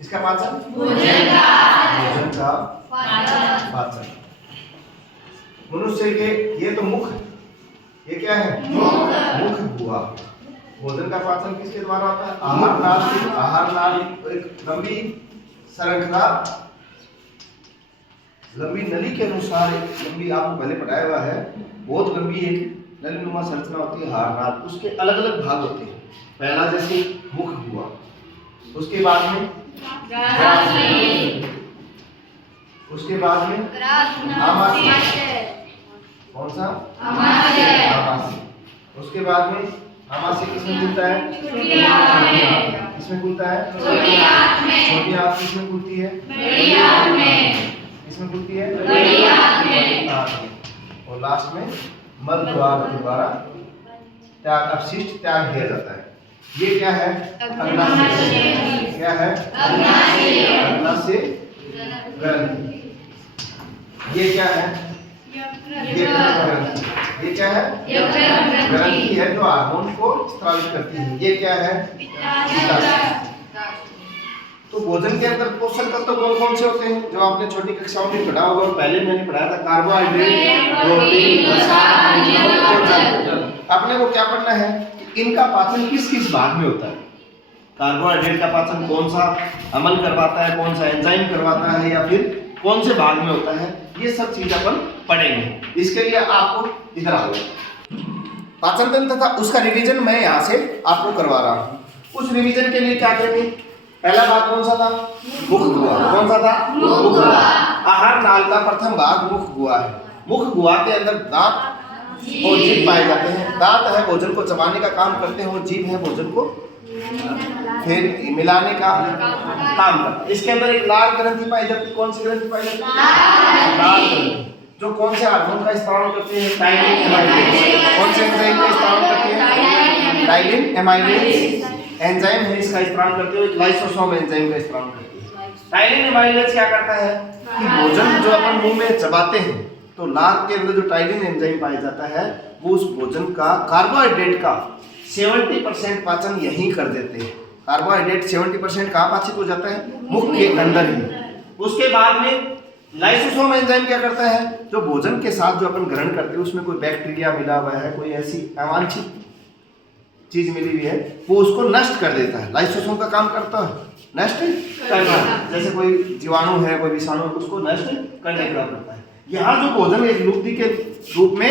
इसका पाचन भोजन का पाचन। मनुष्य के ये तो मुख है, ये क्या है? मुख हुआ। भोजन का पाचन किसके द्वारा होता है? आहार नाली एक लंबी श्रृंखला, लंबी नली के अनुसार, एक लंबी, आपको पहले पढ़ाया हुआ है, बहुत लंबी एक नलीनुमा संरचना होती है आहार नाल, उसके अलग अलग भाग होते हैं। पहला जैसे मुख हुआ, उसके बाद में उसके बाद में आमाशय, कौन सा? आमाशय। उसके बाद में आमाशय किसमें खुलता है? किसमें खुलता है? छोटी आंत किसमें खुलती है? किसमें खुलती है? बड़ी आंत में। और लास्ट में मल द्वार के द्वारा त्याग, अपशिष्ट त्याग किया जाता है। ये क्या है? अग्नाशय। क्या है? अग्नाशय ग्रंथि। ये क्या है? ये ग्रंथि। ये क्या है? ग्रंथि है जो हार्मोन को स्रावित करती है। ये क्या है? पित्ताशय। तो भोजन के अंदर पोषक तत्व कौन कौन से होते हैं जो आपने छोटी कक्षाओं में पढ़ा होगा? और पहले मैंने पढ़ाया था कार्बोहाइड्रेट, प्रोटीन, अपने को क्या पढ़ना है? इनका पाचन किस किस भाग में होता है? कार्बोहाइड्रेट का पाचन कौन सा अमल करवाता है, कौन सा एंजाइम करवाता है, या फिर कौन से भाग में होता है, ये सब चीज अपन पढ़ेंगे। इसके लिए आपको इधर आओ, पाचन तंत्र तथा उसका रिवीजन मैं यहाँ से आपको करवा रहा हूँ। उस रिवीजन के लिए क्या करेंगे? पहला भाग कौन सा था? मुख गुहा। कौन सा था? मुख गुहा। आहार नाल का प्रथम भाग मुख गुहा है। मुख गुहा के अंदर दांत और जीभ पाए जाते हैं। दांत है भोजन को चबाने का काम करते हैं और जीभ है भोजन को फिर मिलाने का काम करता है। इसके अंदर एक लाल ग्रंथि पाई जाती है। कौन सी ग्रंथि पाई जाती है? लाल ग्रंथि, जो कौन से हार्मोन का स्त्राव करती है? Ptyalin amylase. कौन से एंजाइम का स्त्राव करती है? टाइलिन एमाइलेज एंजाइम है, इसका स्त्राव करते हुए लाइसोसोम एंजाइम का स्त्राव करती है। टाइलिन एमाइलेज क्या करता है कि भोजन जो अपन मुंह में चबाते हैं तो लार के अंदर जो टाइलिन एंजाइम पाया जाता है वो उस भोजन का कार्बोहाइड्रेट का 70% पाचन यहीं कर देते हैं। कार्बोहाइड्रेट 70% कहाँ पाचित हो जाता है? मुख के अंदर ही। उसके बाद में लाइसोसोम एंजाइम क्या करता है? जो भोजन के साथ जो अपन ग्रहण करते हैं उसमें कोई बैक्टीरिया मिला हुआ है, कोई ऐसी अवांछित चीज मिली हुई है, वो उसको नष्ट कर देता है। लाइसोसोम का काम करता है नष्ट करना, जैसे कोई जीवाणु है, कोई विषाणु है, उसको नष्ट करने का करता है। यहाँ जो भोजन एक लुप्ति के रूप में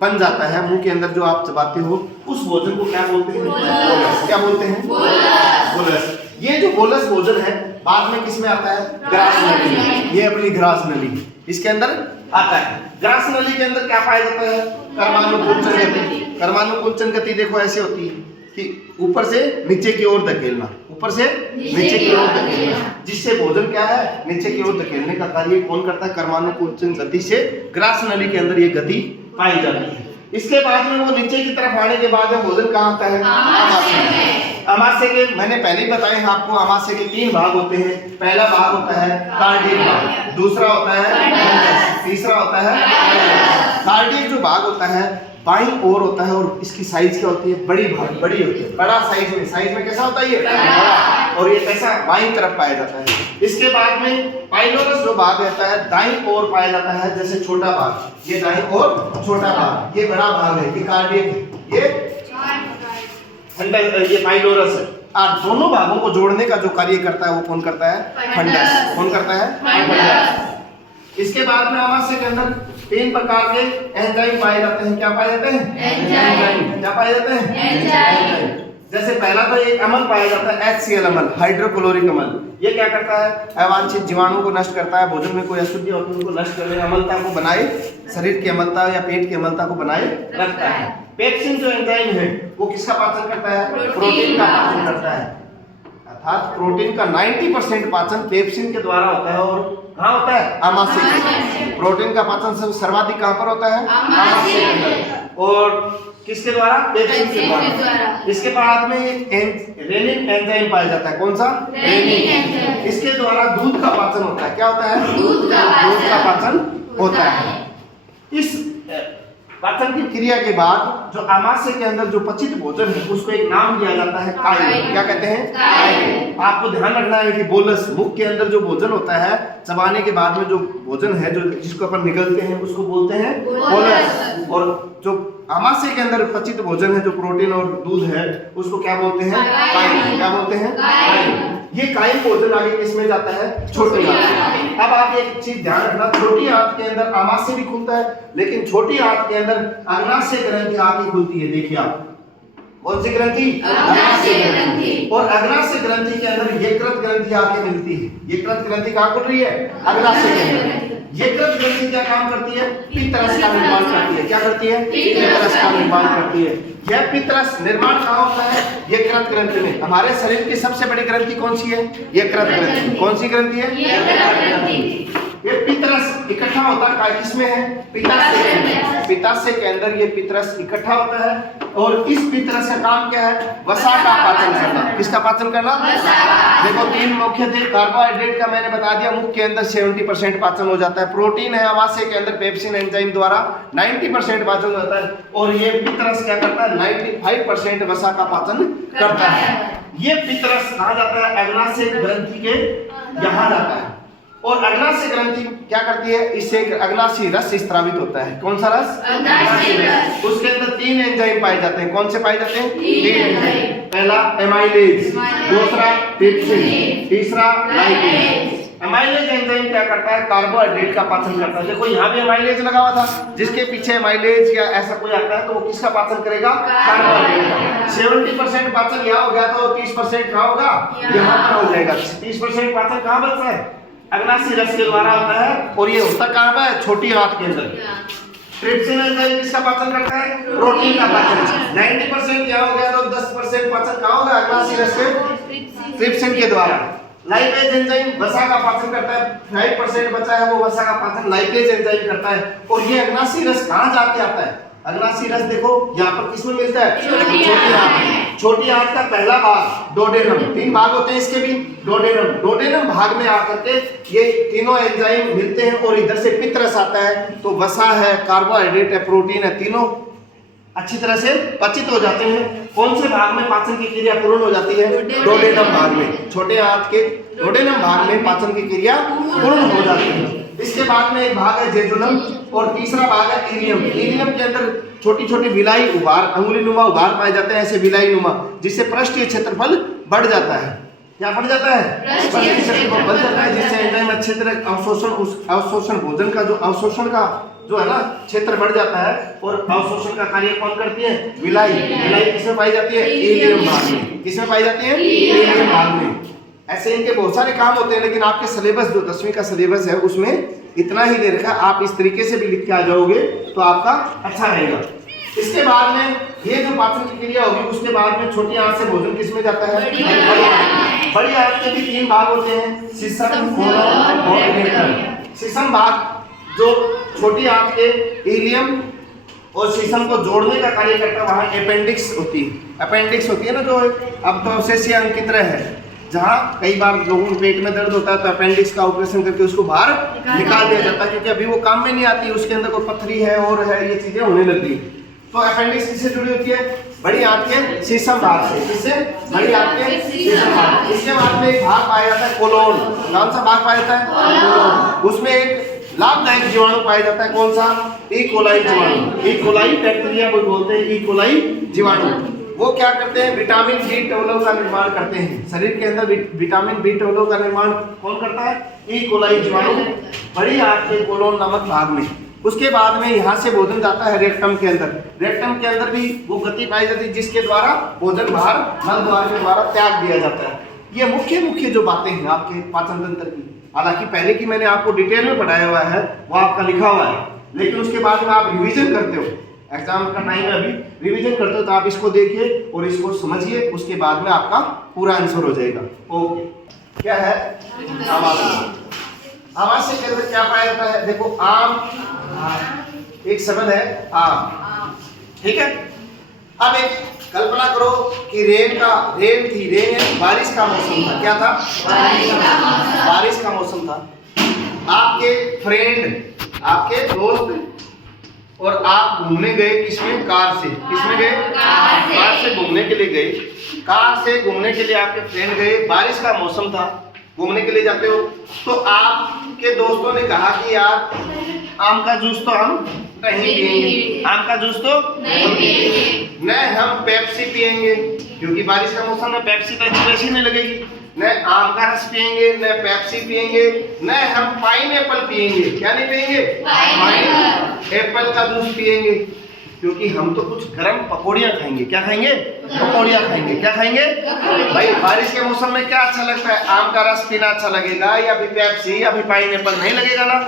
बन जाता है मुंह के अंदर, जो आप चबाते हो उस भोजन को क्या बोलते हैं? बोलस। क्या बोलते हैं? बोलस। ये जो बोलस भोजन है बाद में किस में आता है? ग्रास नली। ये अपनी ग्रास नली इसके अंदर आता है। ग्रास नली के अंदर क्या पाया जाता है? कर्मानुकुंचन गति। कर्मानुकुंचन गति देखो ऐसे होती है कि ऊपर से नीचे की ओर धकेलना, ऊपर से नीचे की ओर धकेलना, जिससे भोजन क्या है? नीचे की ओर धकेलने का कार्य कौन करता है? कर्मानुकुंचन गति से ग्रास नली के अंदर ये गति पाई जाती है। इसके बाद में वो नीचे की तरफ आने के बाद में भोजन कहाँ आता है? आमाशय। आमाशय के मैंने पहले ही बताए हैं आपको, आमाशय के 3 भाग होते हैं। पहला भाग होता है कार्डियक भाग, दूसरा होता है, तीसरा होता है। कार्डियक जो भाग होता है बाईं ओर होता है और इसकी साइज क्या होती है? बड़ी होती है। बड़ा साइज में कैसा होता है? ये बड़ा। और ये कैसा? बाईं तरफ पाया जाता है। इसके बाद में पाइलोरस जो भाग रहता है दाईं ओर पाया जाता है, जैसे छोटा भाग, ये दाईं ओर छोटा भाग, ये बड़ा भाग है, ये कार्डियक है, ये पाइलोरस है। और दोनों भागों को जोड़ने का जो कार्य करता है वो कौन करता है? फंडस। कौन करता है? फंडस। इसके बाद में आमाशय के अंदर 3 प्रकार के एंजाइम पाए जाते हैं। क्या पाए जाते हैं? एंजाइम। क्या पाए जाते हैं? एंजाइम। जैसे पहला तो एक अम्ल पाया जाता है HCl अम्ल, हाइड्रोक्लोरिक अम्ल। ये क्या करता है? अवांछित जीवाणु को नष्ट करता है। भोजन में कोई अशुद्धि होती है उनको नष्ट करने, अम्लता को बनाए, शरीर की अम्लता या पेट की अम्लता को बनाए रखता है। पेप्सिन जो एंजाइम है वो किसका पाचन करता है? प्रोटीन का पाचन करता है। अर्थात प्रोटीन का 90% पाचन पेप्सिन के द्वारा होता है। और कहाँ होता है? आमाशय। प्रोटीन का पाचन सर्वाधिक कहाँ पर होता है? आमाशय के अंदर। और किसके द्वारा? पेप्सिन के द्वारा। इसके बाद में रेनिन एंजाइम पाया जाता है। कौन सा? रेनिन। इसके द्वारा दूध का पाचन होता है। क्या होता है? दूध का पाचन होता है। इस पाचन की क्रिया के बाद जो आमाशय के अंदर जो पचित भोजन है उसको एक नाम दिया जाता है काइल। क्या कहते हैं? काइल। आपको ध्यान रखना है कि बोलस, मुख के अंदर जो भोजन होता है चबाने के बाद में जो भोजन है जो जिसको अपन निगलते हैं उसको बोलते हैं बोलस, और जो आमाशय के अंदर पचित भोजन है जो प्रोटीन और दूध है उसको क्या बोलते हैं? काइल। क्या बोलते हैं? काइल। ये काइल भोजन आगे किसमें जाता है? छोटी आंत। अब आप एक चीज ध्यान रखना, छोटी आंत के अंदर आमाशय भी खुलता है, लेकिन छोटी आंत के अंदर अग्नाशय ग्रंथि आगे खुलती है। देखिए आप, कौन सी ग्रंथि? अग्नाशय ग्रंथि। और अग्नाशय ग्रंथि के अंदर यकृत ग्रंथि आके मिलती है। यकृत ग्रंथि कहाँ खुल रही है? अग्नाशय के अंदर। यकृत ग्रंथि क्या काम करती है? पित्तरस का निर्माण करती है। क्या करती है? पित्तरस का निर्माण करती है। यह पित्तरस निर्माण कहाँ होता है? यकृत ग्रंथि में। हमारे शरीर की सबसे बड़ी ग्रंथि कौन सी है? यकृत ग्रंथि। कौन सी ग्रंथि है? यकृत ग्रंथि। ये पित्तरस इकट्ठा होता है किसमें है? पित्ताशय के अंदर। पित्ताशय के अंदर ये पित्तरस इकट्ठा होता है, और इस पित्तरस का काम क्या है? वसा का पाचन करना। किसका पाचन करना? देखो तीन मुख्य थे। कार्बोहाइड्रेट का मैंने बता दिया, मुख के अंदर 70% पाचन हो जाता है। प्रोटीन है आमाशय के अंदर पेप्सिन एंजाइम द्वारा 90% पाचन हो जाता है, और ये पित्तरस क्या करता है? 95% वसा का पाचन करता है। ये पित्तरस कहाँ जाता है? अग्नाशय ग्रंथि के यहाँ जाता है, और अग्नाशय ग्रंथि क्या करती है? इससे अग्नाशय रस स्रावित होता है। कौन सा रस? अग्नाशय रस। उसके अंदर 3 एंजाइम पाए जाते हैं। कौन से पाए जाते हैं? 3 एंजाइम। पहला एमाइलेज, दूसरा ट्रिप्सिन, तीसरा लाइपेज। एमाइलेज एंजाइम क्या करता है? कार्बोहाइड्रेट का पाचन करता है। देखो यहाँ भी एमाइलेज लगा हुआ था, जिसके पीछे एमाइलेज या ऐसा कोई आता है तो वो किसका पाचन करेगा? कार्बोहाइड्रेट का। 70% पाचन यहाँ हो गया तो 30% कहाँ होगा? यहाँ पर हो जाएगा। 30% पाचन कहाँ बचता है? अग्नाशय रस के द्वारा होता है, और ये होता कहाँ पर? छोटी आंत के अंदर। ट्रिप्सिन एंजाइम किसका पाचन करता है? प्रोटीन का पाचन। 90% यहाँ हो गया तो 10% पाचन कहाँ होगा? अग्नाशय रस के ट्रिप्सिन के द्वारा। लाइपेज एंजाइम वसा का पाचन करता है। 5% बचा है वो वसा का पाचन लाइपेज एंजाइम करता है, और ये अग्नाशय रस कहाँ जाके आता है? अग्नाशय रस देखो यहाँ पर किसमें मिलता है? छोटी आंत। छोटी आंत का पहला भाग डोडेनम। 3 भाग होते हैं इसके भी। डोडेनम भाग में आकर के ये तीनों एंजाइम मिलते हैं, और इधर से पित्तरस आता है, तो वसा है, कार्बोहाइड्रेट है, प्रोटीन है, तीनों अच्छी तरह से पचित हो जाते हैं। कौन से भाग में पाचन की क्रिया पूर्ण हो जाती है? डोडेनम भाग में। छोटे आंत के डोडेनम भाग में पाचन की क्रिया पूर्ण हो जाती है। इसके बाद में एक भाग है जेजुनम, और तीसरा भाग है इलियम। इलियम के अंदर छोटी छोटी विलाई उभार, अंगुलीनुमा उभार पाए जाते हैं, ऐसे विलाई नुमा, जिससे पृष्ठीय क्षेत्रफल बढ़ जाता है। क्या बढ़ जाता है? पृष्ठीय क्षेत्रफल बढ़ जाता है, जिससे एंजाइम अच्छी तरह अवशोषण भोजन का जो अवशोषण का जो है ना क्षेत्र बढ़ जाता है, और अवशोषण का कार्य कौन करती है? विलाई। विलाई किसमें पाई जाती है? इलियम भाग में। किसमें पाई जाती है? इलियम भाग में। ऐसे इनके बहुत सारे काम होते हैं, लेकिन आपके सिलेबस जो 10वीं का सिलेबस है उसमें इतना ही दे रखा है। आप इस तरीके से भी लिख के आ जाओगे तो आपका अच्छा रहेगा। इसके बाद में ये जो पाचन की क्रिया होगी, उसके बाद में छोटी आंत से भोजन किसमें जाता है? बड़ी आंत के भी 3 भाग होते हैं, सिसम, कोलन और रेक्टम। सिसम भाग जो छोटी आंत के इलियम और सिसम को जोड़ने का कार्य करता है, वहाँ अपेंडिक्स होती है। अपेंडिक्स होती है ना, जो अब तो अवशेषीय अंग की तरह है, जहाँ कई बार लोगों के पेट में दर्द होता है तो अपेंडिक्स का ऑपरेशन करके उसको बाहर निकाल दिया जाता है, क्योंकि अभी वो काम में नहीं आती, उसके अंदर कोई पथरी है और है, ये चीजें होने लगती है। तो अपेंडिक्स किससे जुड़ी होती है? बड़ी आंत के सिसम भाग से। किससे? बड़ी आंत के सिसम भाग। इसके बाद में एक भाग पाया जाता है कोलोन। कौन सा भाग पाया जाता है? कोलोन। उसमें एक लाभदायक जीवाणु पाया जाता है। कौन सा? ई कोलाई जीवाणु। ई कोलाई बैक्टीरिया को बोलते हैं, ई कोलाई जीवाणु। वो क्या करते हैं? विटामिन B12 का निर्माण करते हैं। शरीर के अंदर विटामिन B12 का निर्माण कौन करता है? ई कोलाई जीवाणु, बड़ी आंत के कोलोन नामक भाग में। उसके बाद में यहाँ से भोजन जाता है रेक्टम के अंदर। रेक्टम के अंदर भी वो गति पाई जाती है, जिसके द्वारा भोजन बाहर मल द्वार के द्वारा त्याग दिया जाता है। ये मुख्य जो बातें हैं आपके पाचन तंत्र की, हालांकि पहले की मैंने आपको डिटेल में पढ़ाया हुआ है, वो आपका लिखा हुआ है, लेकिन उसके बाद में आप रिवीजन करते हो, एग्जाम का टाइम है अभी, रिवीजन करते हो तो आप इसको देखिए और इसको समझिए, उसके बाद में आपका पूरा आंसर हो जाएगा। ओके, क्या है? आमाशय। आमाशय के अंदर क्या पाया जाता है? देखो, आम, एक शब्द है आम, ठीक है। अब एक कल्पना करो कि रेन थी, रेन बारिश का मौसम था। क्या था? बारिश का मौसम था। आपके फ्रेंड, आपके दोस्त और आप घूमने गए किसमें? कार से। किसमें गए? कार से घूमने के लिए गए। कार से घूमने के लिए आपके फ्रेंड गए, बारिश का मौसम था, घूमने के लिए जाते हो तो आपके दोस्तों ने कहा कि यार आम का जूस तो हम नहीं पिएंगे, आम का जूस तो नहीं पिएंगे, न हम पेप्सी पिएंगे क्योंकि बारिश का मौसम में पेप्सी तो वैसी नहीं लगेगी, न आम का रस पिएंगे, न पेप्सी पिएंगे, न हम पाइनएप्पल पिएंगे। क्या नहीं पिएंगे? पाइनएप्पल का जूस पिएंगे क्योंकि हम तो कुछ गरम पकौड़ियाँ खाएंगे। क्या खाएंगे? पकौड़ियाँ खाएंगे। क्या खाएंगे? भाई बारिश के मौसम में क्या अच्छा लगता है? आम का रस पीना अच्छा लगेगा या फिर पेप्सी या फिर पाइनएप्पल? नहीं लगेगा ना।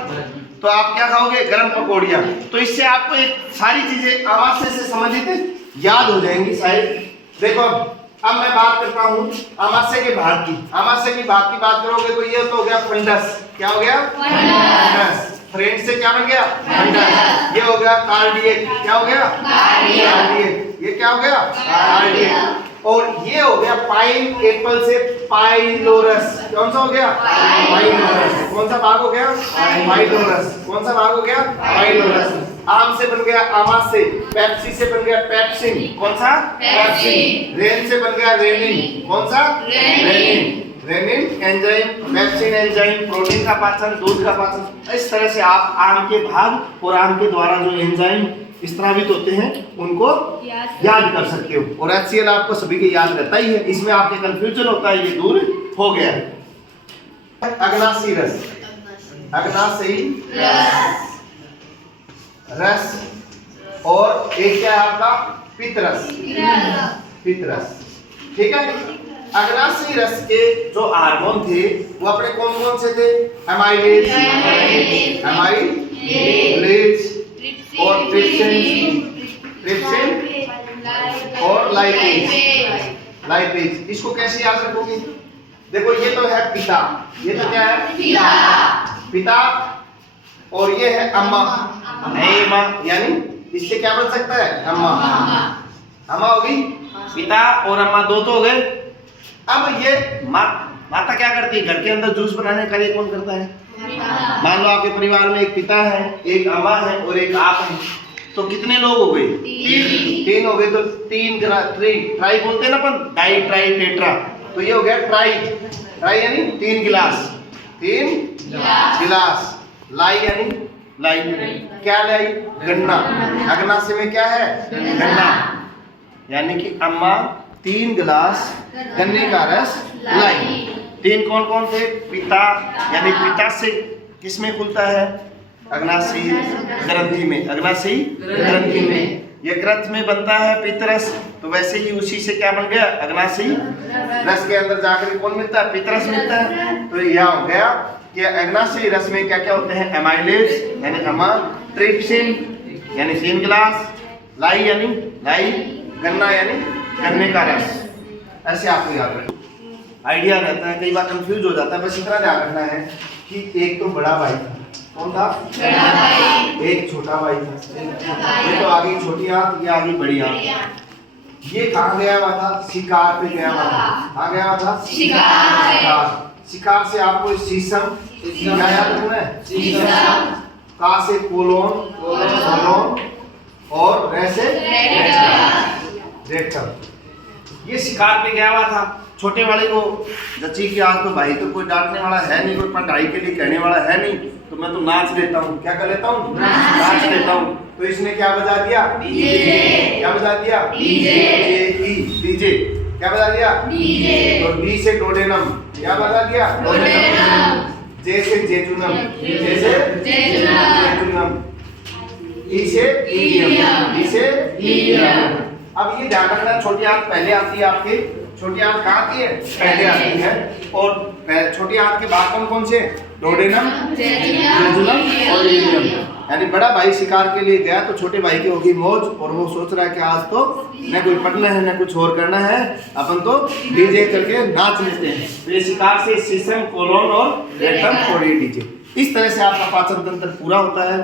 तो आप क्या खाओगे? गरम पकौड़ियाँ। तो इससे आपको एक सारी चीजें आवाज से समझिए याद हो जाएंगी शायद। देखो अब मैं बात करता हूँ अमाशय के भाग की। अमाशय की भाग की बात करोगे तो ये तो हो गया फंडस। क्या हो गया? फंडस। फ्रेंड से क्या बन गया? फंडस। ये हो गया कार्डियक। क्या हो गया? कार्डियक। ये क्या हो गया? कार्डियक। और ये हो गया पाइन एप्पल से पाइलोरस। कौन सा हो गया? पाइलोरस। कौन सा भाग हो गया? पाइलोरस। कौन सा भाग हो गया? पाइलोरस। आम से बन गया आमाशय, पेप्सी से बन गया पेप्सिन। कौन सा? पेप्सिन। रेन से बन गया रेनिन। कौन सा? Rennin. Rennin enzyme, pepsin enzyme, protein का पाचन, दूध का पाचन। इस तरह से आप आम के भाग और आम के द्वारा जो एंजाइम स्त्रावित होते हैं उनको याद कर सकते हो। और HCl आपको सभी के याद रहता ही है, इसमें आपके कंफ्यूजन होता है, ये दूर हो गया। अग्नाशयी रस। अग्नाशयी रस। और एक क्या है आपका? पित्तरस। पित्तरस। ठीक है। अग्नाशयी रस के जो हार्मोन थे वो अपने कौन कौन से थे? एमाइलेज, और ट्रिप्सिन और लाइपेज। इसको कैसे याद रखोगे? देखो ये तो है पिता, ये तो क्या है? पिता। और ये है अम्मा, एमा, यानी इससे क्या बन सकता है? अम्मा। अम्मा होगी, पिता और अम्मा दो तो हो गए। अब ये माता क्या करती है? घर के अंदर जूस बनाने का कार्य कौन करता है? मान लो आपके परिवार में एक पिता है, एक अम्मा है और एक आप है, तो कितने लोग हो गए? तीन हो गए। तो ट्राई बोलते हैं ना अपन, डाई ट्राई टेट्रा। तो ये हो गया ट्राई। ट्राई यानी 3 गिलास। 3 गिलास। लाई यानी लाई। क्या लाई? गन्ना। अग्नाशय में क्या है? गन्ना। यानी कि अम्मा 3 गिलास गन्ने का रस लाई। 3 कौन कौन थे? पिता, यानी पिता से किसमें खुलता है? अग्नाशयी ग्रंथि में। अग्नाशयी ग्रंथि में। ये ग्रंथ में बनता है पित्तरस। तो वैसे ही उसी से क्या बन गया? अग्नाशयी रस के अंदर जाकर कौन मिलता है? पित्तरस मिलता है। तो यह हो गया कि अग्नाशयी रस में क्या क्या होते हैं? एमाइलेज यानी अम्मा, ट्रिप्सिन यानी 3 गिलास, लाई यानी लाई, गन्ना यानी गन्ने का रस। ऐसे आपको याद रखना, आइडिया रहता है। कई बार कंफ्यूज हो जाता है, बस इतना ध्यान रखना है कि एक तो बड़ा भाई था। कौन था? बड़ा भाई। एक छोटा भाई था। ये तो आगे छोटी आंत, ये आगे बड़ी आंत। ये कहाँ गया हुआ था? शिकार पे गया हुआ था। कहाँ गया हुआ था? शिकार। शिकार से आपको शीशम क्या याद रखना है? शीशम। का से कोलोन और रे से रेक्टम। ये शिकार पे गया हुआ था। छोटे वाले को जची की आज तो भाई तो कोई डांटने वाला है नहीं, कोई पढ़ाई के लिए कहने वाला है नहीं, तो मैं तो नाच लेता हूँ। क्या कर लेता हूँ? नाच लेता हूँ। तो इसने क्या बजा दिया? डीजे। क्या बजा दिया? डीजे। क्या बजा दिया? डीजे। तो डी से डोडेनम। क्या बजा दिया? डोडेनम। जे से जेजुनम। जे से जेजुनम। ई से ईलियम। ई से ईलियम। अब ये ध्यान रखना, छोटी आंत पहले आती है आपके। छोटी आंत कहाँ आती है? पहले आती है। और छोटी आंत के भाग कौन कौन से? डोडेनम, जेजुनम और ईलियम। यानी बड़ा भाई शिकार के लिए गया तो छोटे भाई की होगी मौज, और वो सोच रहा है कि आज तो न कोई पढ़ना है न कुछ और करना है, अपन तो डीजे करके नाच लेते हैं। तो ये शिकार से शीशम, कोलोन और रेक्टम और ये डीजे। इस तरह से आपका पाचन तंत्र पूरा होता है।